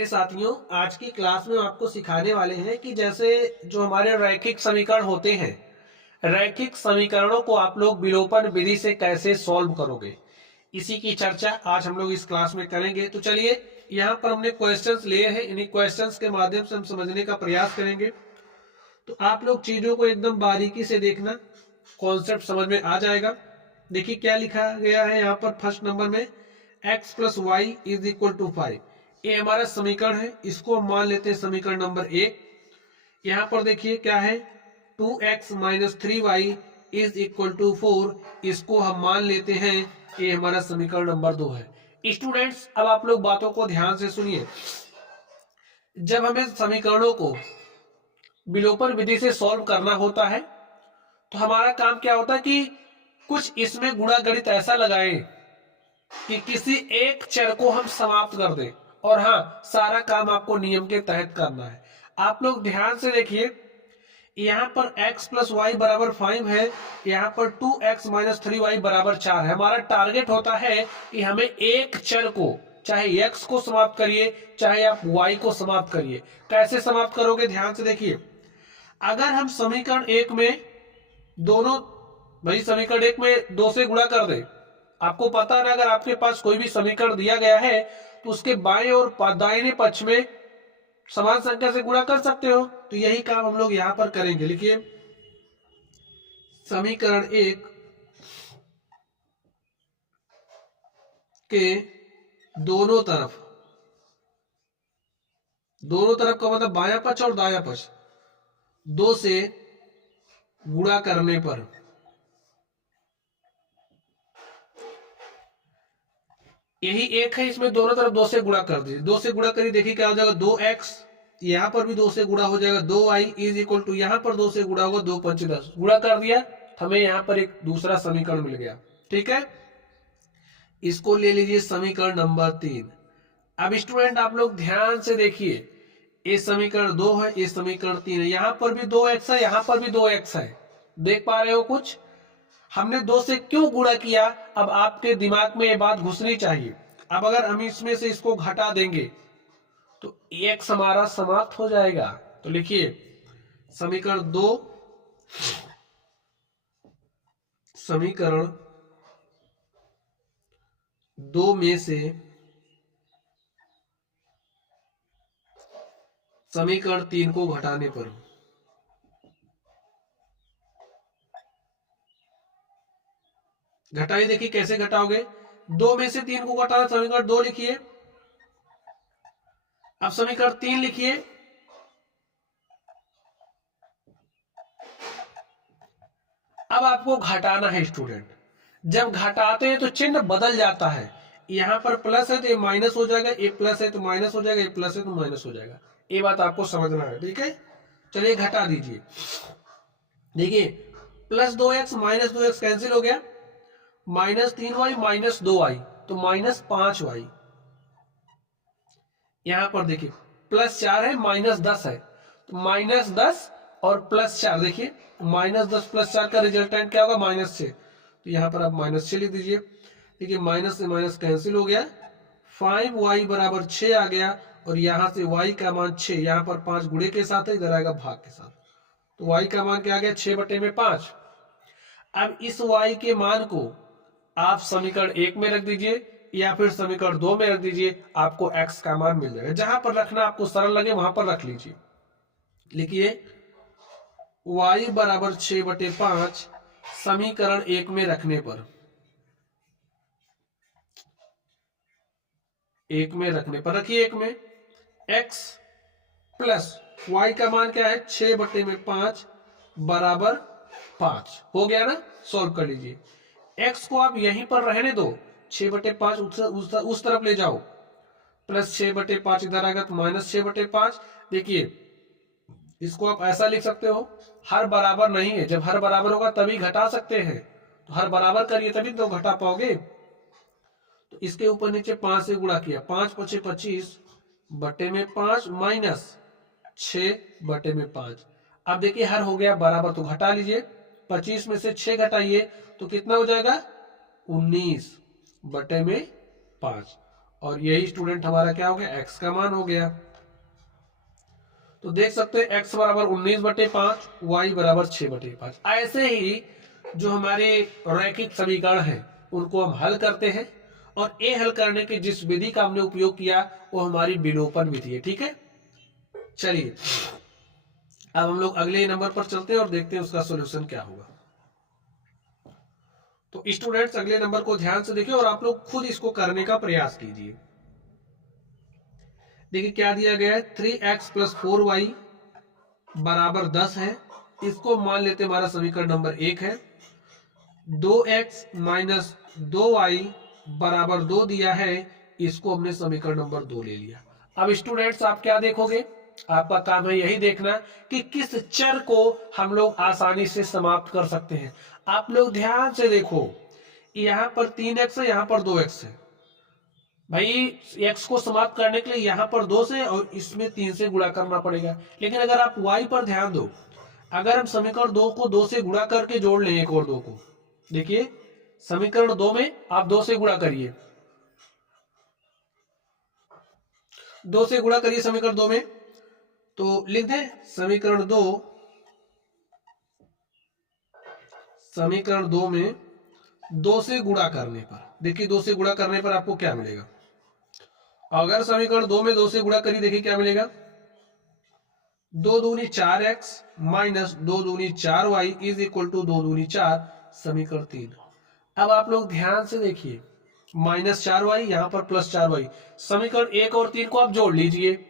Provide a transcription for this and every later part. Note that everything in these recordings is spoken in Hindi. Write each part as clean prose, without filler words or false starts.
ये साथियों, आज की क्लास में हम आपको सिखाने वाले हैं कि जैसे जो हमारे रैखिक समीकरण होते हैं, रैखिक समीकरणों को आप लोग विलोपन विधि से कैसे सॉल्व करोगे, इसी की चर्चा आज हम लोग इस क्लास में करेंगे। तो चलिए, यहाँ पर हमने क्वेश्चंस लिए हैं, इन्हीं क्वेश्चंस के माध्यम से हम समझने का प्रयास करेंगे। तो आप लोग चीजों को एकदम बारीकी से देखना, कॉन्सेप्ट समझ में आ जाएगा। देखिए क्या लिखा गया है यहाँ पर फर्स्ट नंबर में, x plus y is equal to 5। ये हमारा समीकरण है, इसको हम मान लेते हैं समीकरण नंबर 1। यहाँ पर देखिए क्या है, 2x minus 3y is equal to 4, इसको हम मान लेते हैं ये हमारा समीकरण नंबर 2 है। स्टूडेंट्स, अब आप लोग बातों को ध्यान से सुनिए। जब हमें समीकरणों को विलोपन विधि से सॉल्व करना होता है तो हमारा काम क्या होता है कि कुछ इसमें गुणा गणित ऐसा लगाएं कि किसी एक चर को हम समाप्त कर दें। और हाँ, सारा काम आपको नियम के तहत करना है। आप लोग ध्यान से देखिए, यहाँ पर x प्लस वाई बराबर 5 है, यहाँ पर 2x माइनस 3y बराबर 4 है। हमारा टारगेट होता है कि हमें एक चर को, चाहे x को समाप्त करिए चाहे आप y को समाप्त करिए। कैसे समाप्त करोगे, ध्यान से देखिए। अगर हम समीकरण 1 में दोनों, भाई समीकरण 1 में 2 से गुणा कर दे, आपको पता है ना, अगर आपके पास कोई भी समीकरण दिया गया है तो उसके बाएं और दाहिने पक्ष में समान संख्या से गुणा कर सकते हो। तो यही काम हम लोग यहां पर करेंगे। लिखिए, समीकरण 1 के दोनों तरफ, दोनों तरफ का मतलब बायां पक्ष और दायां पक्ष, 2 से गुणा करने पर यही एक है, इसमें दोनों तरफ 2 से गुणा कर दीजिए। 2 से गुणा करिए, देखिए क्या हो जाएगा, 2x, यहां पर भी 2 से गुणा हो जाएगा, 2y इज इक्वल टू, यहां पर 2 से गुणा होगा, 2 पंच 10, गुणा कर दिया, हमें यहां पर एक दूसरा समीकरण मिल गया। ठीक है, इसको ले लीजिए समीकरण नंबर 3। अब स्टूडेंट आप लोग ध्यान से देखिए, ये समीकरण 2 है, ये समीकरण 3 है, यहां पर भी 2x है, यहां पर भी 2x है। देख पा रहे हो कुछ, हमने 2 से क्यों गुणा किया, अब आपके दिमाग में ये बात घुसनी चाहिए। अब अगर हम इसमें से इसको घटा देंगे तो x हमारा समाप्त हो जाएगा। तो लिखिए, समीकरण 2, समीकरण 2 में से समीकरण 3 को घटाने पर घटाइए। देखिए कैसे घटाओगे, 2 में से 3 को घटाना, समीकरण 2 लिखिए। अब समीकरण 3 लिखिए। अब आपको घटाना है स्टूडेंट। जब घटाते हैं तो चिन्ह बदल जाता है, यहां पर प्लस है तो ये माइनस हो जाएगा, ये प्लस है तो माइनस हो जाएगा, ये प्लस है तो माइनस हो जाएगा। ये बात आपको समझना है। ठीक है, चलिए घटा दीजिए। देखिए, plus 2x minus 2x cancel हो गया, माइनस 3y माइनस 2y, तो माइनस 5y। यहां पर देखिए प्लस 4 है, माइनस 10 है, तो माइनस 10 और प्लस 4, देखिए माइनस 10 प्लस 4 का रिजल्टेंट क्या होगा, माइनस 6। तो यहां पर आप माइनस 6 लिख दीजिए। देखिए माइनस से माइनस कैंसिल हो गया, 5y बराबर 6 आ गया, और यहां से y का मान 6, यहां पर 5 गुणे के साथ है, इधर आएगा भाग के साथ, तो y का मान क्या आ गया, 6/5। अब इस y के मान को आप समीकरण 1 में रख दीजिए या फिर समीकरण 2 में रख दीजिए, आपको x का मान मिल जाएगा। जहां पर रखना आपको सरल लगे वहां पर रख लीजिए। लिखिए, y बराबर 6/5 समीकरण 1 में रखने पर, 1 में रखने पर रखिए, 1 में x प्लस y का मान क्या है, 6/5 बराबर 5 हो गया ना। सॉल्व कर लीजिए। x को आप यहीं पर रहने दो, 6/5 उस तरफ ले जाओ, प्लस 6/5 इधर आएगा तो माइनस 6/5। देखिए इसको आप ऐसा लिख सकते हो, हर बराबर नहीं है, जब हर बराबर होगा तभी घटा सकते हैं, तो हर बराबर करिए तभी तो घटा पाओगे। तो इसके ऊपर नीचे 5 से गुणा किया, 5×5 माइनस 6/5। अब देखिए हर हो गया बराबर, तो घटा लीजिए, 25 में से 6 घटाइए तो कितना हो जाएगा, 19/5। और यही स्टूडेंट हमारा क्या हो गया, एक्स का मान हो गया। तो देख सकते हैं एक्स बराबर 19/5, वाई बराबर 6/5। ऐसे ही जो हमारे रैखिक समीकरण हैं उनको हम हल करते हैं, और ए हल करने की जिस विधि का हमने उपयोग किया वो हमारी विलोपन विधि है। ठीक है, चलिए अब हम लोग अगले नंबर पर चलते हैं और देखते हैं उसका सॉल्यूशन क्या होगा। तो स्टूडेंट्स अगले नंबर को ध्यान से देखिए और आप लोग खुद इसको करने का प्रयास कीजिए। देखिए क्या दिया गया है, 3x + 4y बराबर 10 है। इसको मान लेते हमारा समीकरण नंबर 1 है। 2x - 2y बराबर 2 दिया है, इसको हमने समीकरण नंबर 2 ले लिया। अब स्टूडेंट्स आप क्या देखोगे, आपका काम है यही देखना कि किस चर को हम लोग आसानी से समाप्त कर सकते हैं। आप लोग ध्यान से देखो, यहां पर 3x है, यहां पर 2x है। भाई x को समाप्त करने के लिए यहां पर 2 से और इसमें 3 से गुणा करना पड़ेगा। लेकिन अगर आप y पर ध्यान दो, अगर हम समीकरण 2 को 2 से गुणा करके जोड़ लें एक और 2 को, देखिए समीकरण 2 में आप 2 से गुणा करिए, 2 से गुणा करिए समीकरण 2 में, तो लिख दें समीकरण 2 में 2 से गुणा करने पर, देखिए 2 से गुणा करने पर आपको क्या मिलेगा। अगर समीकरण 2 में 2 से गुणा करिए, देखिए क्या मिलेगा, 2 दूनी 4x माइनस 2 दूनी 4y इज इक्वल टू 2 दूनी 4, समीकरण 3। अब आप लोग ध्यान से देखिए, -4y यहां पर +4y, समीकरण 1 और 3 को आप जोड़ लीजिए।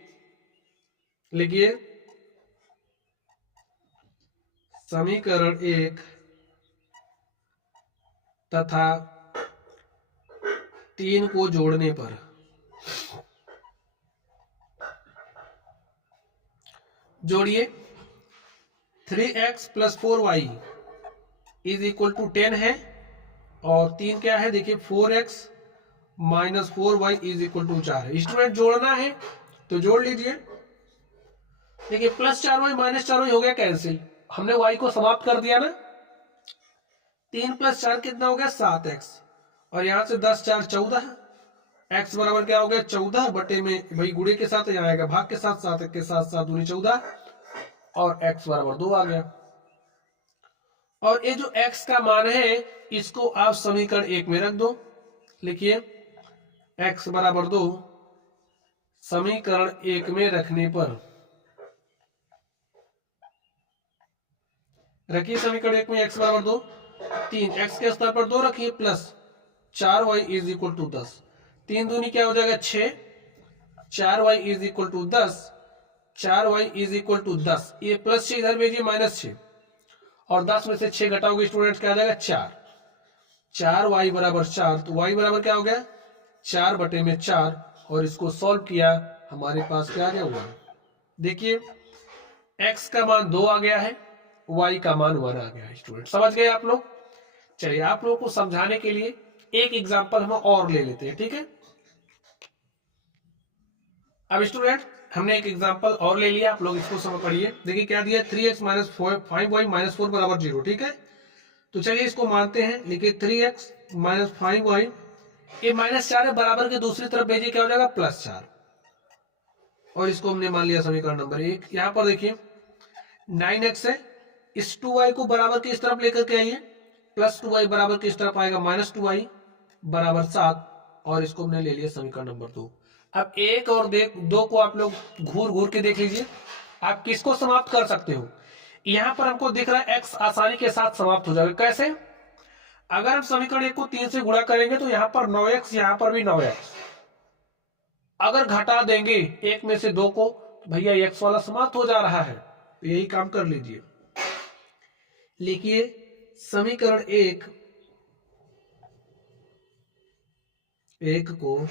लिखिए समीकरण 1 तथा 3 को जोड़ने पर जोड़िए, 3x + 4y is equal to 10 है, और 3 क्या है, देखिए 4x - 4y is equal to 4 है। स्टूडेंट जोड़ना है तो जोड़ लीजिए। देखिए +4y -4y हो गया कैंसिल, हमने y को समाप्त कर दिया ना। 3 + 4 कितना हो गया, 7x, और यहां से 10 4 14, x बराबर क्या हो गया, 14 बटे में, भाई गुणे के साथ यहाँ आएगा भाग के साथ, 7 के साथ 7 दूनी 14, और x बराबर 2 आ गया। और ये जो x का मान है इसको आप समीकरण 1 में रख दो। लिखिए x बराबर 2 समीकरण 1 में रखने पर, रखिए समीकरण 1 में x बराबर 2, 3 x के स्थान पर 2 रखिए, plus 4y is equal to 10, 3 दूनी क्या हो जाएगा 6, 4y is equal to 10, 4y is equal to 10, ये +6 इधर भेजिए -6, और 10 में से 6 घटाओगे स्टूडेंट्स क्या आ जाएगा 4, 4y बराबर 4, तो y बराबर क्या हो गया 4 बटे में 4, और इसको सॉल्व किया हमारे पास क्या आ गया 1। देखिए x का मान 2 आ गया है, y का मान 1 आ गया है। स्टूडेंट समझ गए आप लोग। चलिए आप लोगों को समझाने के लिए एक एग्जांपल हम और ले लेते हैं, ठीक है। अब स्टूडेंट हमने एक एग्जांपल और ले लिया, आप लोग इसको समझ पढ़िए। देखिए क्या दिया, 3x - 5y - 4 बराबर 0, ठीक है। तो चलिए इसको मानते हैं, लिखिए 3x - 5y, ये -4 है, बराबर के दूसरी तरफ भेजिए क्या हो जाएगा +4, और इसको हमने मान लिया समीकरण नंबर 1। यहां पर देखिए 9x है, इस 2y को बराबर के इस तरफ लेकर के आइए, +2y बराबर के इस तरफ आएगा -2y बराबर 7, और इसको हमने ले लिया समीकरण नंबर 2। अब 1 और 2 को आप लोग घूर घूर के देख लीजिए, आप किसको समाप्त कर सकते हो। यहां पर हमको दिख रहा है x आसानी के साथ समाप्त हो जाएगा। कैसे, अगर हम समीकरण 1 को 3 से गुणा करेंगे तो यहां पर 9x, यहां पर भी 9x, अगर घटा देंगे एक में से 2 को तो भैया x वाला समाप्त हो जा रहा है, तो यही काम कर लीजिए। लिखिए समीकरण 1 को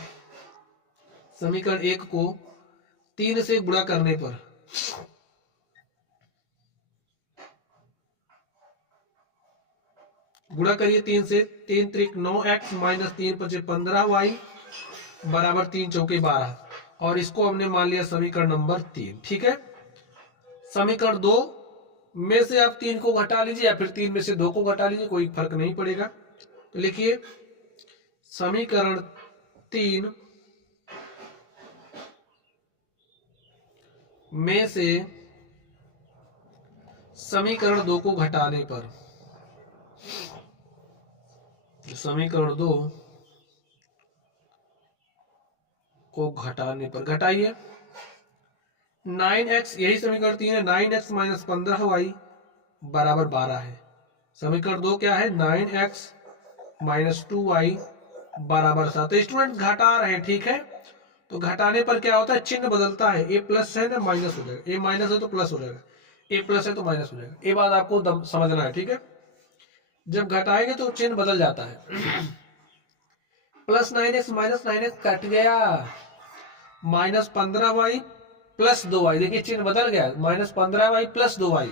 समीकरण 1 को 3 से गुणा करने पर, गुणा करिए 3 से, 3 त्रिक 9x - 3 × 15y बराबर 3 चौके 12, और इसको हमने मान लिया समीकरण नंबर 3, ठीक है। समीकरण 2 में से आप 3 को घटा लीजिए या फिर 3 में से 2 को घटा लीजिए, कोई फर्क नहीं पड़ेगा। तो लिखिए समीकरण 3 में से समीकरण 2 को घटाने पर, समीकरण 2 को घटाने पर, घटाइए 9x, यही समीकरण 3 है, 9x माइनस 15y बराबर 12 है। समीकरण 2 क्या है, 9x माइनस 2y बराबर 7। तो स्टूडेंट घटा रहे हैं, ठीक है। तो घटाने पर क्या होता है, चिन्ह बदलता है, ए प्लस है ना माइनस हो जाएगा, ए माइनस है तो प्लस हो जाएगा, ए प्लस है तो माइनस हो जाएगा। ये बात आपको समझना है, ठीक है। जब घटाएंगे तो चिन्ह बदल जाता है। Plus 9x minus 9x cut गया, माइनस 15y प्लस 2y, देखिए चिन्ह बदल गया, माइनस 15y प्लस 2y,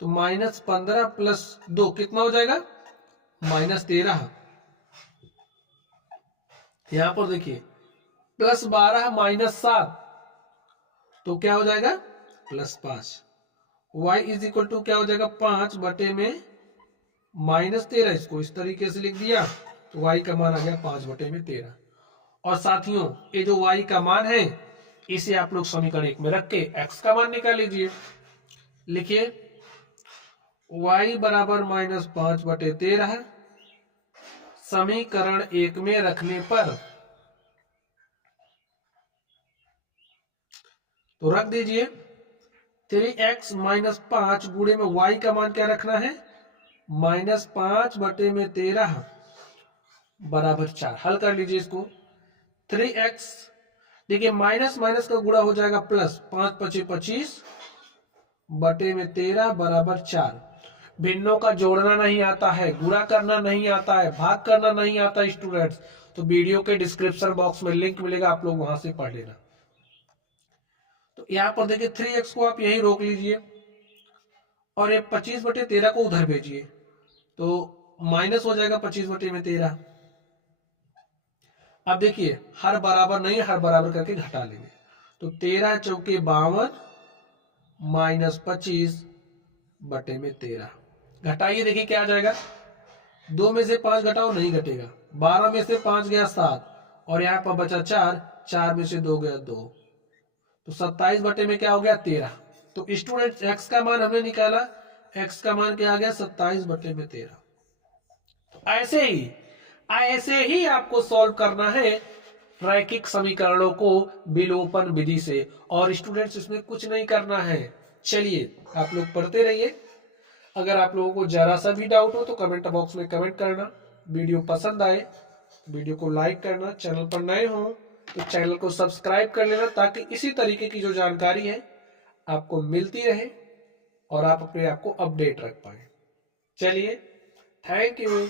तो माइनस 15 प्लस 2 कितना हो जाएगा, माइनस 13। यहां पर देखिए प्लस 12 माइनस 7, तो क्या हो जाएगा, plus 5। y is equal to क्या हो जाएगा, 5 बटे में माइनस 13, इसको इस तरीके से लिख दिया, तो y का मान आ गया 5 बटे में 13। और साथियों ये जो y का मान है, इसे आप लोग समीकरण 1 में रख के x का मान निकाल लीजिए। लिखिए y बराबर माइनस 5 बटे 13, समीकरण 1 में रखने पर, तो रख दीजिए 3x माइनस 5 गुणे में y का मान क्या रखना है, माइनस 5 बटे में 13 बराबर 4। हल कर लीजिए इसको, 3x, देखिए माइनस माइनस का गुणा हो जाएगा प्लस, 5 पचे 25 बटे में 13 बराबर 4। भिन्नों का जोड़ना नहीं आता है, गुणा करना नहीं आता है, भाग करना नहीं आता स्टूडेंट्स, तो वीडियो के डिस्क्रिप्शन बॉक्स में लिंक मिलेगा, आप लोग वहां से पढ़ लेना। तो यहाँ पर देखिए 3x को आप यही रोक लीजिए, और ये 25 बटे 13 को उधर भेजिए, तो माइनस हो जाएगा 25 बटे में 13। अब देखिए हर बराबर नहीं, हर बराबर करके घटा लेंगे, तो 13 चौके 52 माइनस 25 बटे में 13। घटाइए, देखिए क्या आ जाएगा, 2 में से 5 घटाओ, नहीं घटेगा, 12 में से 5 गया 7, और यहाँ पर बचा 4, 4 में से 2 गया 2, तो 27 बटे में क्या हो गया, 13। तो स्टूडेंट x का मान हमने निकाला, x का मान क्या आ गया, 27 बटे में 13। तो ऐसे ही आपको सॉल्व करना है रैखिक समीकरणों को विलोपन विधि से, और स्टूडेंट्स इसमें कुछ नहीं करना है। चलिए आप लोग पढ़ते रहिए। अगर आप लोगों को जरा सा भी डाउट हो तो कमेंट बॉक्स में कमेंट करना। वीडियो पसंद आए वीडियो को लाइक करना, चैनल पर नए हो तो चैनल को सब्सक्राइब कर लेना, ताकि इसी तरीके की जो जानकारी है आपको मिलती रहे और आप अपने आप को अपडेट रख पाए। चलिए, थैंक यू।